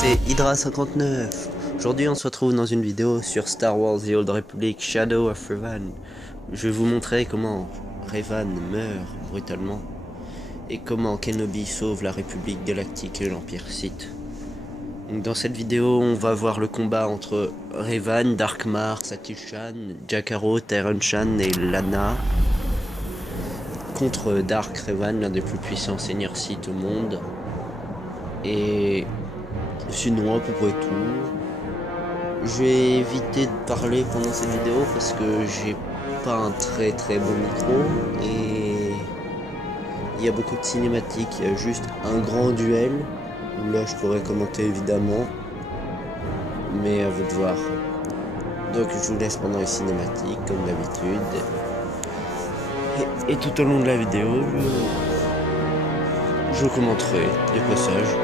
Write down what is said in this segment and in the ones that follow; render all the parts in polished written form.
c'est Hydra59. Aujourd'hui on se retrouve dans une vidéo sur Star Wars The Old Republic Shadow of Revan. Je vais vous montrer comment Revan meurt brutalement et comment Kenobi sauve la République Galactique et l'Empire Sith. Donc dans cette vidéo on va voir le combat entre Revan, Darkmar, Satishan, Jakaro, Terranshan et Lana contre Dark Revan, l'un des plus puissants seigneurs Sith au monde. Et sinon à peu près tout. Je vais éviter de parler pendant cette vidéo parce que j'ai pas un très bon micro et il y a beaucoup de cinématiques. Il y a juste un grand duel où là je pourrais commenter évidemment, mais à vous de voir. Donc je vous laisse pendant les cinématiques comme d'habitude et tout au long de la vidéo je commenterai des passages.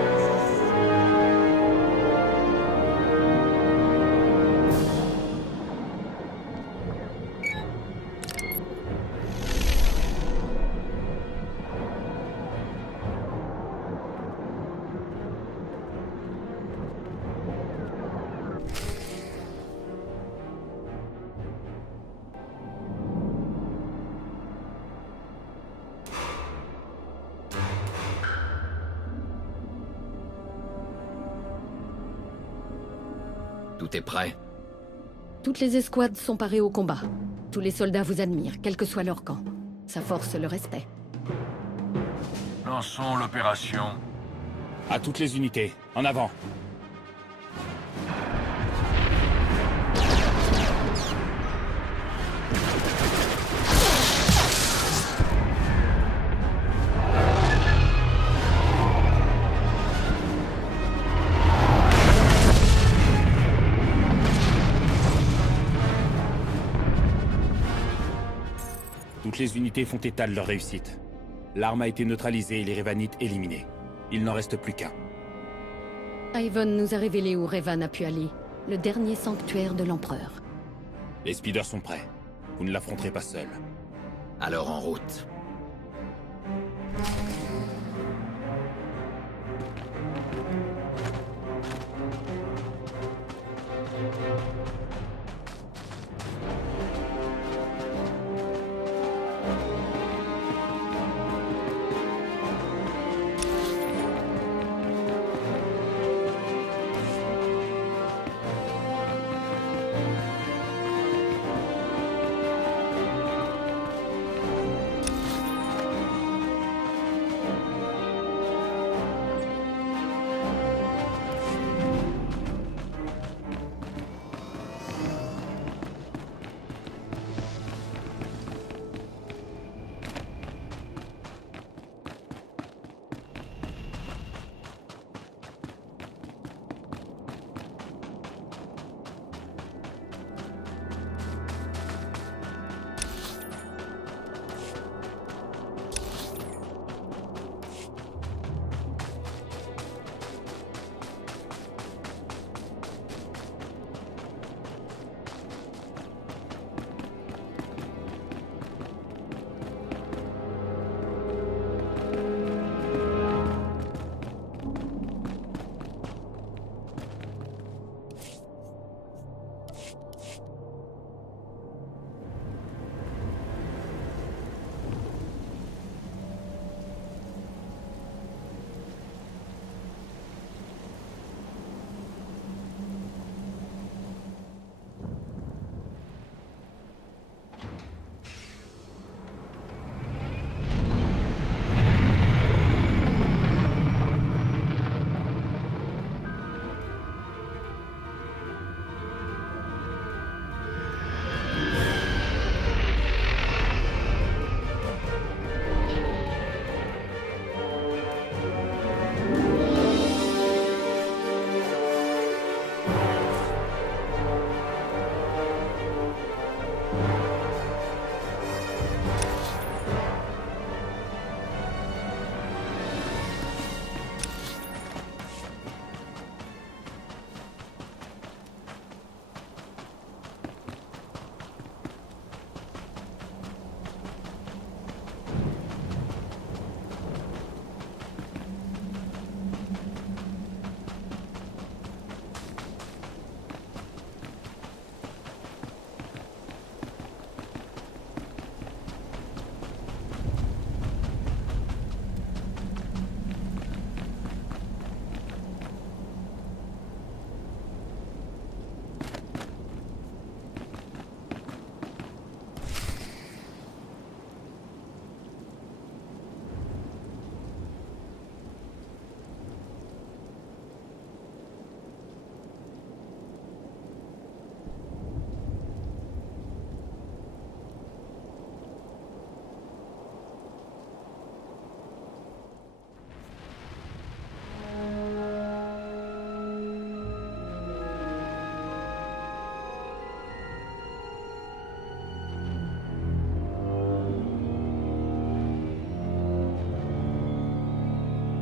Tout est prêt. Toutes les escouades sont parées au combat. Tous les soldats vous admirent, quel que soit leur camp. Ça force le respect. Lançons l'opération. À toutes les unités, en avant. Toutes les unités font état de leur réussite. L'arme a été neutralisée et les Revanites éliminés. Il n'en reste plus qu'un. Ivan nous a révélé où Revan a pu aller. Le dernier sanctuaire de l'Empereur. Les speeders sont prêts. Vous ne l'affronterez pas seul. Alors en route.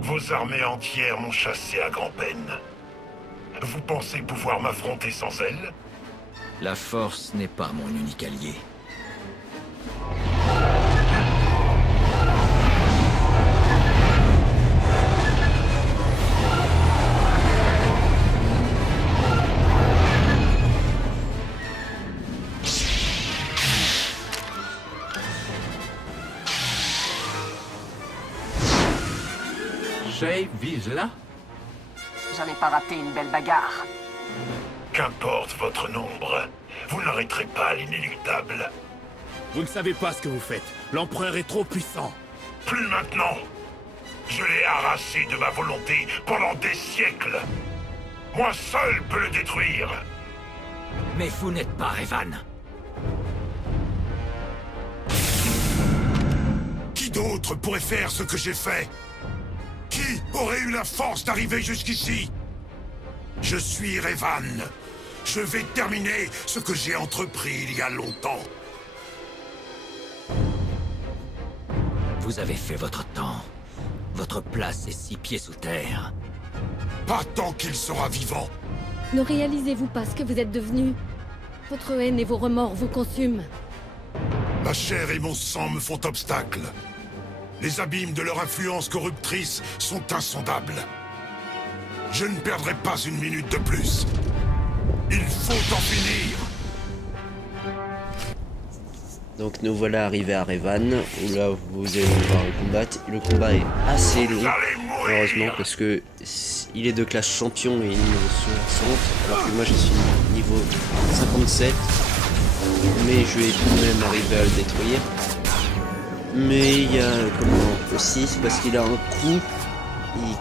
Vos armées entières m'ont chassé à grand-peine. Vous pensez pouvoir m'affronter sans elles? La force n'est pas mon unique allié. Shay vise là? J'en ai pas raté une belle bagarre. Qu'importe votre nombre, vous n'arrêterez pas l'inéluctable. Vous ne savez pas ce que vous faites. L'Empereur est trop puissant. Plus maintenant. Je l'ai arraché de ma volonté pendant des siècles. Moi seul peux le détruire. Mais vous n'êtes pas Revan. Qui d'autre pourrait faire ce que j'ai fait? Qui aurait eu la force d'arriver jusqu'ici? Je suis Revan. Je vais terminer ce que j'ai entrepris il y a longtemps. Vous avez fait votre temps. Votre place est 6 pieds sous terre. Pas tant qu'il sera vivant. Ne réalisez-vous pas ce que vous êtes devenu? Votre haine et vos remords vous consument. Ma chair et mon sang me font obstacle. Les abîmes de leur influence corruptrice sont insondables. Je ne perdrai pas une minute de plus. Il faut en finir. Donc nous voilà arrivés à Revan, où là vous allez voir le combat. Le combat est assez long, heureusement, parce que il est de classe champion et il est niveau 60, alors que moi je suis niveau 57. Mais je vais tout de même arriver à le détruire. Mais il y a aussi, c'est parce qu'il a un coup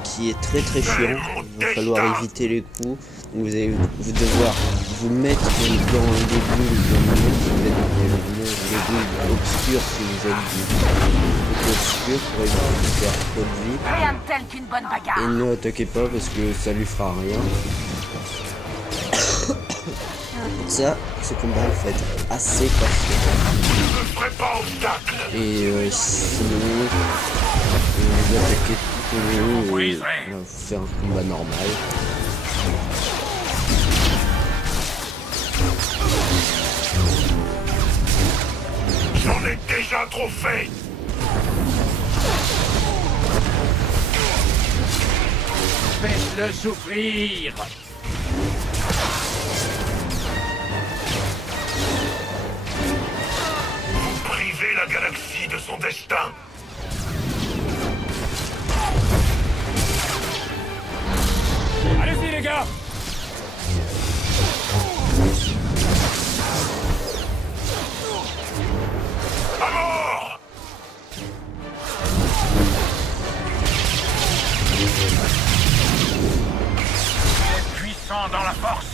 qui est très chiant. Il va falloir éviter les coups. Vous allez devoir vous mettre dans les bulles dans le moment où vous êtes les bulles obscures si vous êtes du côté obscur pour éviter de faire trop de vie. Rien de tel qu'une bonne bagarre. Et ne attaquez pas parce que ça lui fera rien. Ça, ce combat en fait assez patient. Et sinon, vous attaquez tout au long et on va faire un combat normal. J'en ai déjà trop fait. Faites-le souffrir! Vous privez la galaxie de son destin. Allez-y les gars! À mort! Il est puissant dans la force!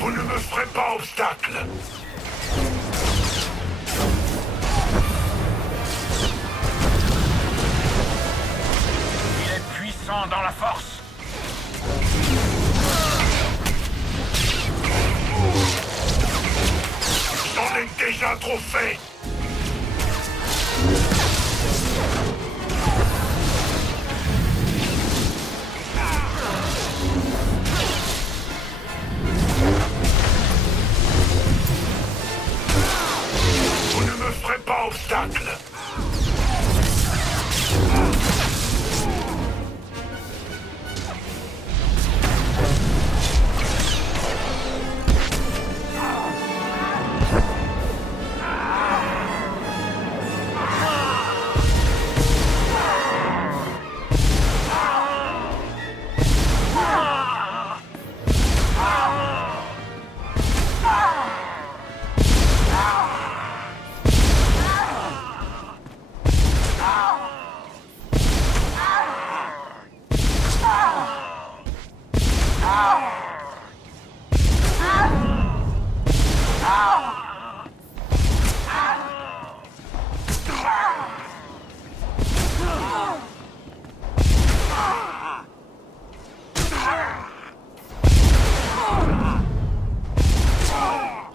Vous ne me ferez pas obstacle. Il est puissant dans la force! J'en ai déjà trop fait. Vous ne me ferez pas obstacle.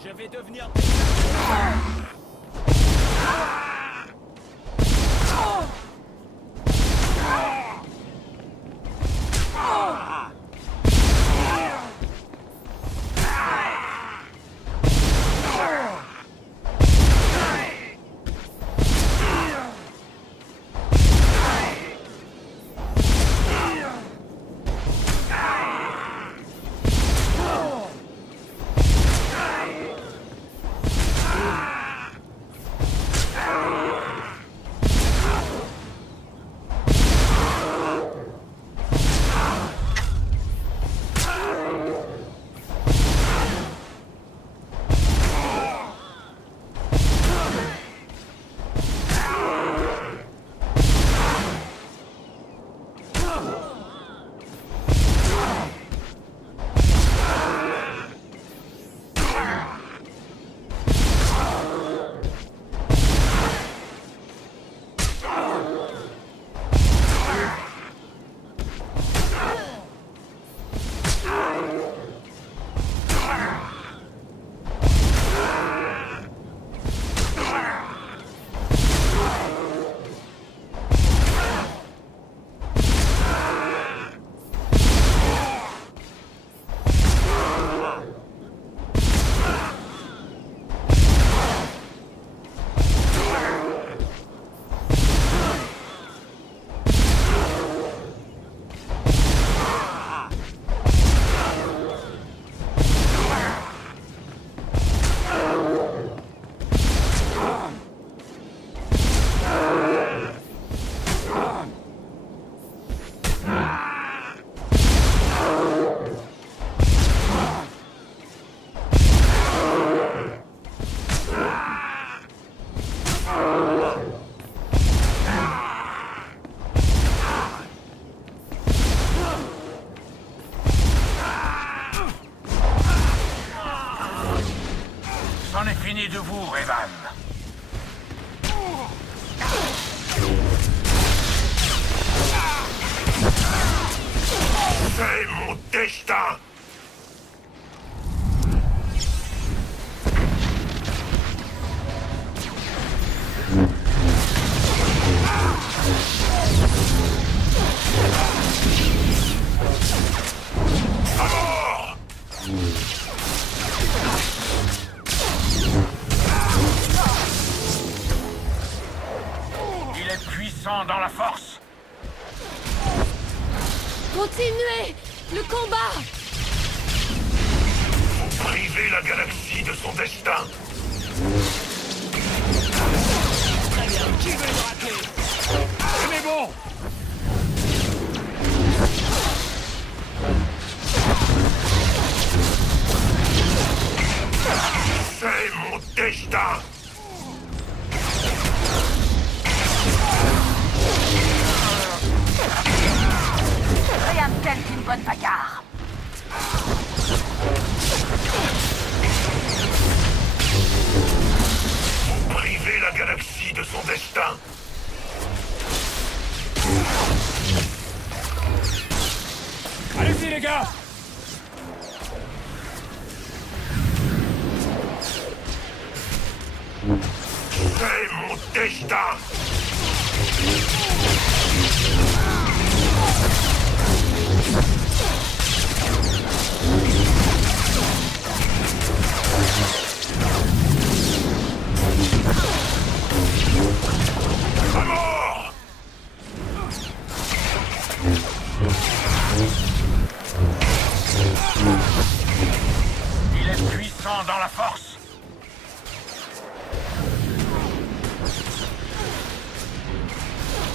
Je vais devenir... C'en est fini de vous, Revan. C'est mon destin. À mort. Il est puissant dans la force. Continuez le combat! Priver la galaxie de son destin. Très bien, qui veut le rater? Mais bon! C'est mon destin. Rien de tel qu'une bonne bagarre. Priver la galaxie de son destin. Allez-y, les gars! C'est mon destin. À mort. Il est puissant dans la force.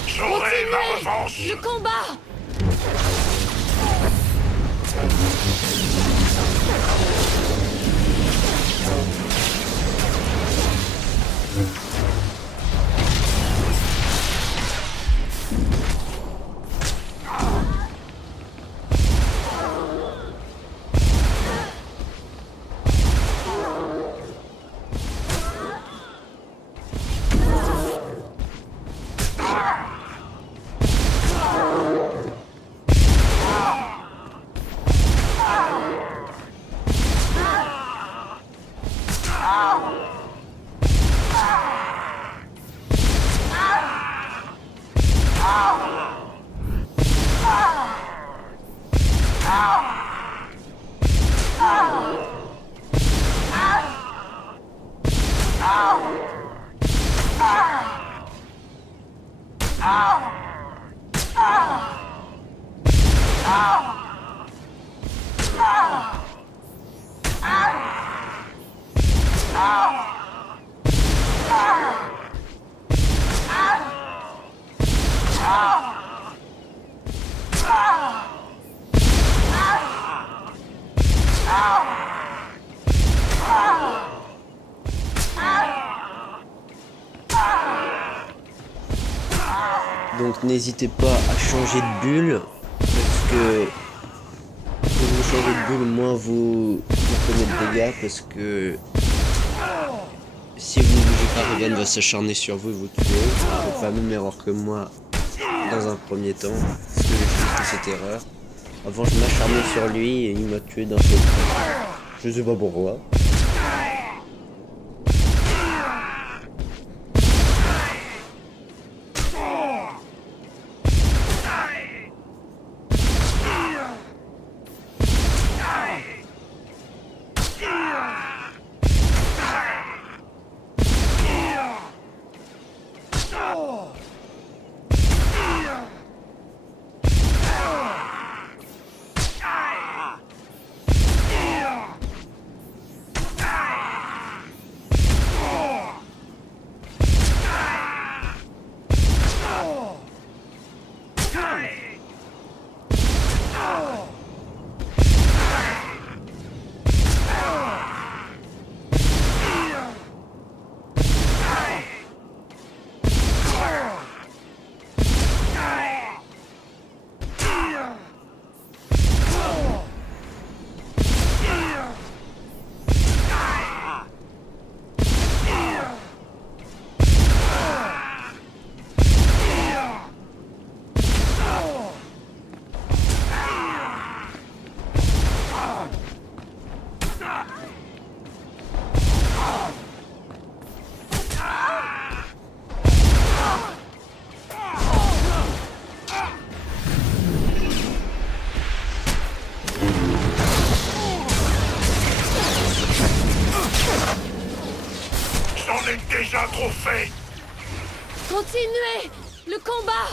J'aurai ma revanche. Le combat! Donc n'hésitez pas à changer de bulle, parce que plus vous changez de bulle, moins vous prenez de dégâts, parce que si vous ne bougez pas, Revan va s'acharner sur vous et vous tuer. Faites pas la même erreur que moi dans un premier temps, parce que j'ai fait cette erreur. Avant je m'acharnais sur lui et il m'a tué d'un seul coup. Je sais pas pourquoi. J'en ai déjà trop fait. Continuez le combat!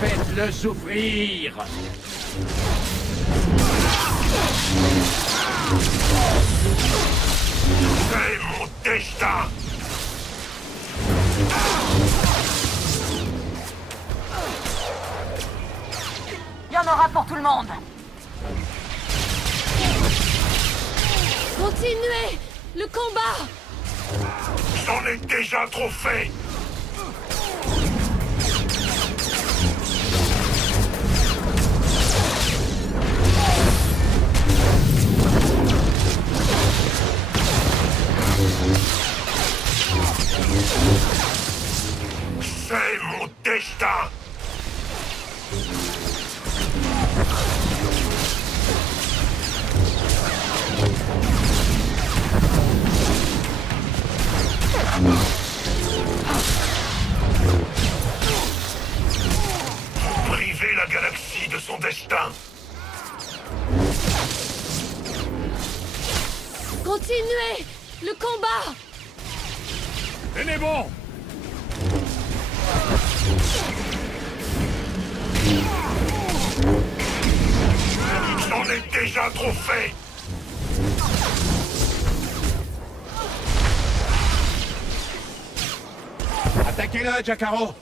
Faites-le souffrir. C'est mon destin. Il y en aura pour tout le monde. Continuez le combat! J'en ai déjà trop fait. C'est mon destin. Priver la galaxie de son destin. Continuez le combat! Tenez bon! J'en ai déjà trop fait. Attaquez-le, Jakaro.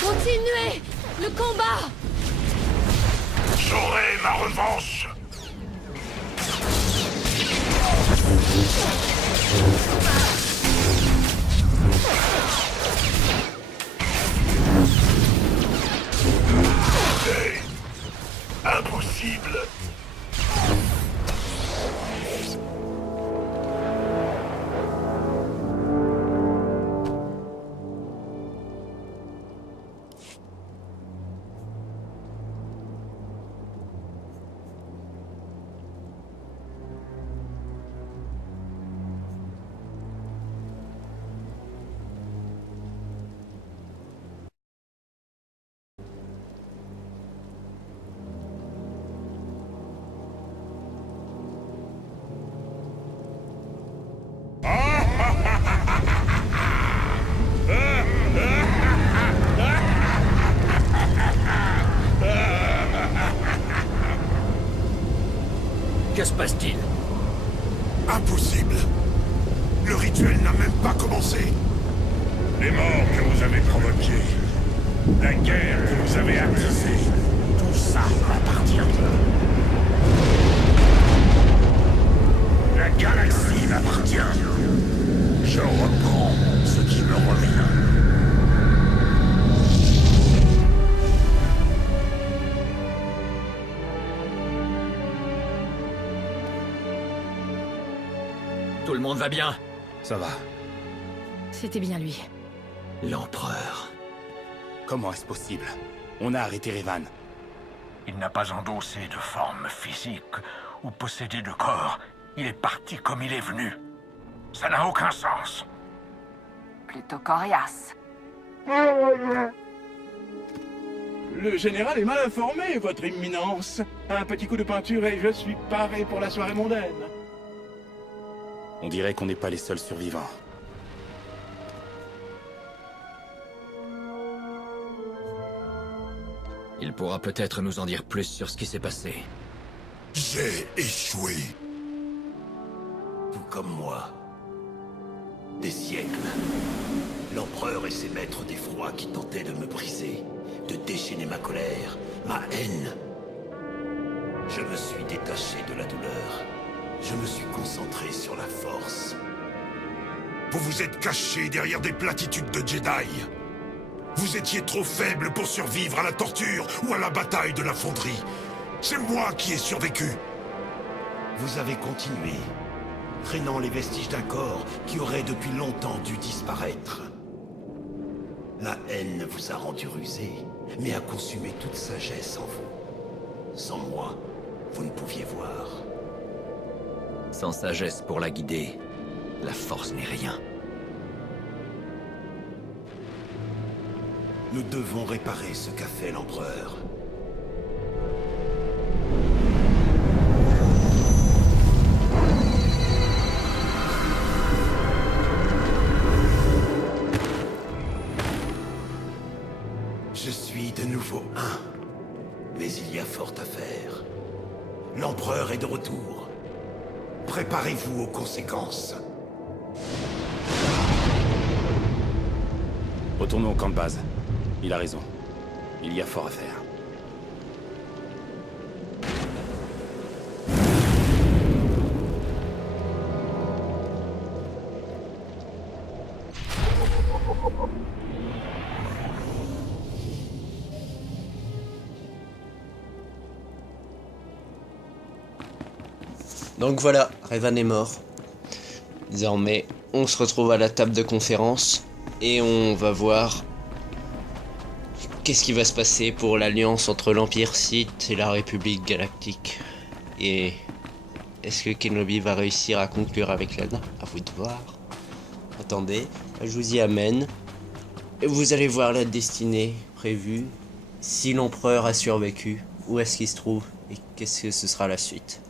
Continuez le combat! J'aurai ma revanche. C'est impossible. Que se passe-t-il? Impossible. Le rituel n'a même pas commencé. Les morts que vous avez provoqués, la guerre que vous avez attisée, tout ça m'appartient. La galaxie m'appartient. Je reprends ce qui me revient. Tout le monde va bien? Ça va. C'était bien lui. L'Empereur. Comment est-ce possible? On a arrêté Revan. Il n'a pas endossé de forme physique ou possédé de corps. Il est parti comme il est venu. Ça n'a aucun sens. Plutôt coriace. Le général est mal informé, votre imminence. Un petit coup de peinture et je suis paré pour la soirée mondaine. On dirait qu'on n'est pas les seuls survivants. Il pourra peut-être nous en dire plus sur ce qui s'est passé. J'ai échoué. Tout comme moi. Des siècles. L'Empereur et ses maîtres d'effroi qui tentaient de me briser, de déchaîner ma colère, ma haine. Je me suis détaché de la douleur. Je me suis concentré sur la force. Vous vous êtes caché derrière des platitudes de Jedi. Vous étiez trop faible pour survivre à la torture ou à la bataille de la fonderie. C'est moi qui ai survécu. Vous avez continué, traînant les vestiges d'un corps qui aurait depuis longtemps dû disparaître. La haine vous a rendu rusé, mais a consumé toute sagesse en vous. Sans moi, vous ne pouviez voir. Sans sagesse pour la guider, la force n'est rien. Nous devons réparer ce qu'a fait l'Empereur. Je suis de nouveau un. Mais il y a fort à faire. L'Empereur est de retour. Préparez-vous aux conséquences. Retournons au camp de base. Il a raison. Il y a fort à faire. Donc voilà, Revan est mort. Désormais, on se retrouve à la table de conférence et on va voir qu'est-ce qui va se passer pour l'alliance entre l'Empire Sith et la République Galactique. Et est-ce que Kenobi va réussir à conclure avec l'Anna? À vous de voir. Attendez, je vous y amène. Et vous allez voir la destinée prévue. Si l'Empereur a survécu, où est-ce qu'il se trouve et qu'est-ce que ce sera la suite.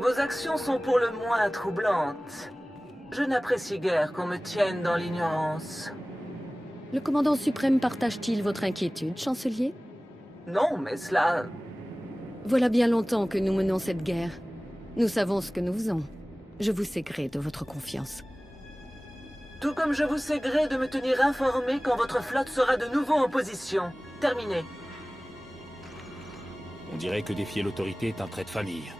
Vos actions sont pour le moins troublantes. Je n'apprécie guère qu'on me tienne dans l'ignorance. Le commandant suprême partage-t-il votre inquiétude, chancelier? Non, mais cela... Voilà bien longtemps que nous menons cette guerre. Nous savons ce que nous faisons. Je vous sais gré de votre confiance. Tout comme je vous sais gré de me tenir informé quand votre flotte sera de nouveau en position. Terminé. On dirait que défier l'autorité est un trait de famille.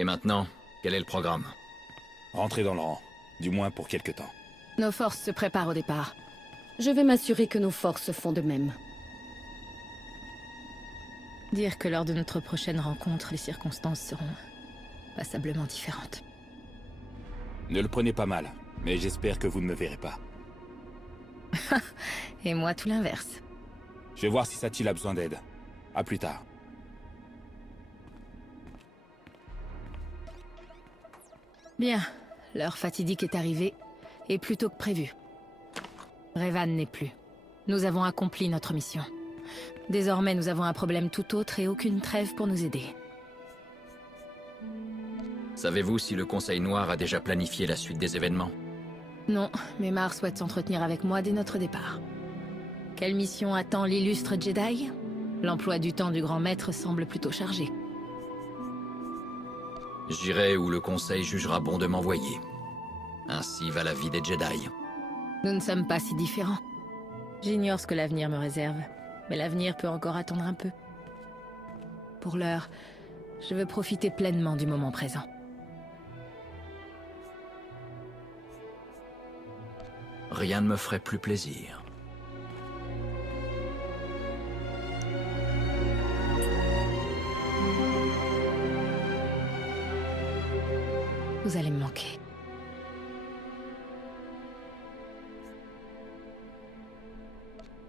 Et maintenant, quel est le programme? Rentrer dans le rang. Du moins pour quelque temps. Nos forces se préparent au départ. Je vais m'assurer que nos forces font de même. Dire que lors de notre prochaine rencontre, les circonstances seront passablement différentes. Ne le prenez pas mal, mais j'espère que vous ne me verrez pas. Et moi, tout l'inverse. Je vais voir si Satil a besoin d'aide. À plus tard. Bien, l'heure fatidique est arrivée, et plus tôt que prévu. Revan n'est plus. Nous avons accompli notre mission. Désormais, nous avons un problème tout autre et aucune trêve pour nous aider. Savez-vous si le Conseil Noir a déjà planifié la suite des événements? Non, mais Mar souhaite s'entretenir avec moi dès notre départ. Quelle mission attend l'illustre Jedi? L'emploi du temps du Grand Maître semble plutôt chargé. J'irai où le Conseil jugera bon de m'envoyer. Ainsi va la vie des Jedi. Nous ne sommes pas si différents. J'ignore ce que l'avenir me réserve, mais l'avenir peut encore attendre un peu. Pour l'heure, je veux profiter pleinement du moment présent. Rien ne me ferait plus plaisir. Vous allez me manquer.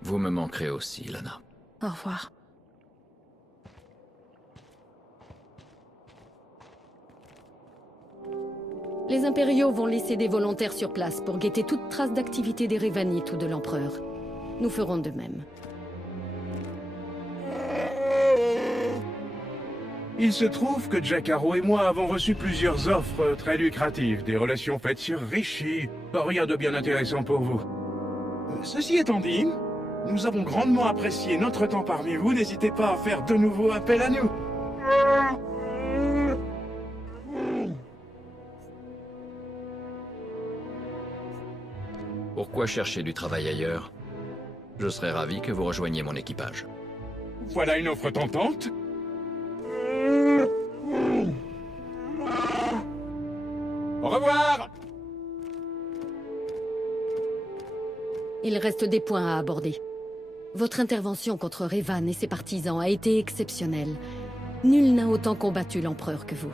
Vous me manquerez aussi, Lana. Au revoir. Les Impériaux vont laisser des volontaires sur place pour guetter toute trace d'activité des Revanites ou de l'Empereur. Nous ferons de même. Il se trouve que Jack Harrow et moi avons reçu plusieurs offres très lucratives, des relations faites sur Richie. Rien de bien intéressant pour vous. Ceci étant dit, nous avons grandement apprécié notre temps parmi vous. N'hésitez pas à faire de nouveau appel à nous. Pourquoi chercher du travail ailleurs? Je serais ravi que vous rejoigniez mon équipage. Voilà une offre tentante. Au revoir! Il reste des points à aborder. Votre intervention contre Revan et ses partisans a été exceptionnelle. Nul n'a autant combattu l'Empereur que vous.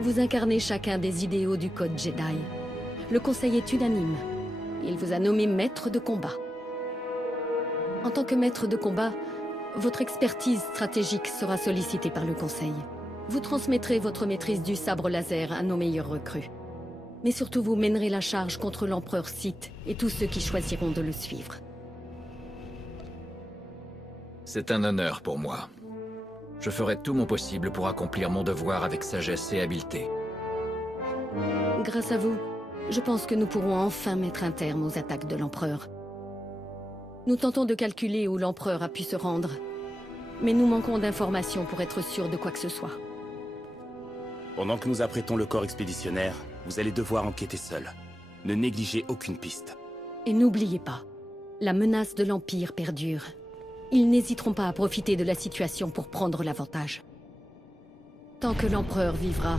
Vous incarnez chacun des idéaux du Code Jedi. Le Conseil est unanime. Il vous a nommé maître de combat. En tant que maître de combat, votre expertise stratégique sera sollicitée par le Conseil. Vous transmettrez votre maîtrise du sabre laser à nos meilleurs recrues. Mais surtout, vous mènerez la charge contre l'Empereur Sith et tous ceux qui choisiront de le suivre. C'est un honneur pour moi. Je ferai tout mon possible pour accomplir mon devoir avec sagesse et habileté. Grâce à vous, je pense que nous pourrons enfin mettre un terme aux attaques de l'Empereur. Nous tentons de calculer où l'Empereur a pu se rendre, mais nous manquons d'informations pour être sûrs de quoi que ce soit. Pendant que nous apprêtons le corps expéditionnaire, vous allez devoir enquêter seul. Ne négligez aucune piste. Et n'oubliez pas, la menace de l'Empire perdure. Ils n'hésiteront pas à profiter de la situation pour prendre l'avantage. Tant que l'Empereur vivra,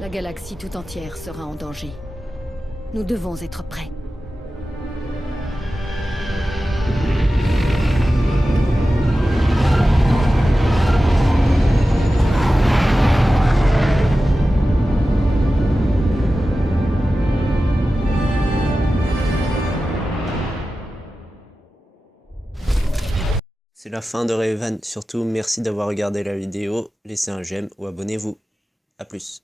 la galaxie tout entière sera en danger. Nous devons être prêts. C'est la fin de Revan. Surtout, merci d'avoir regardé la vidéo. Laissez un j'aime ou abonnez-vous. A plus.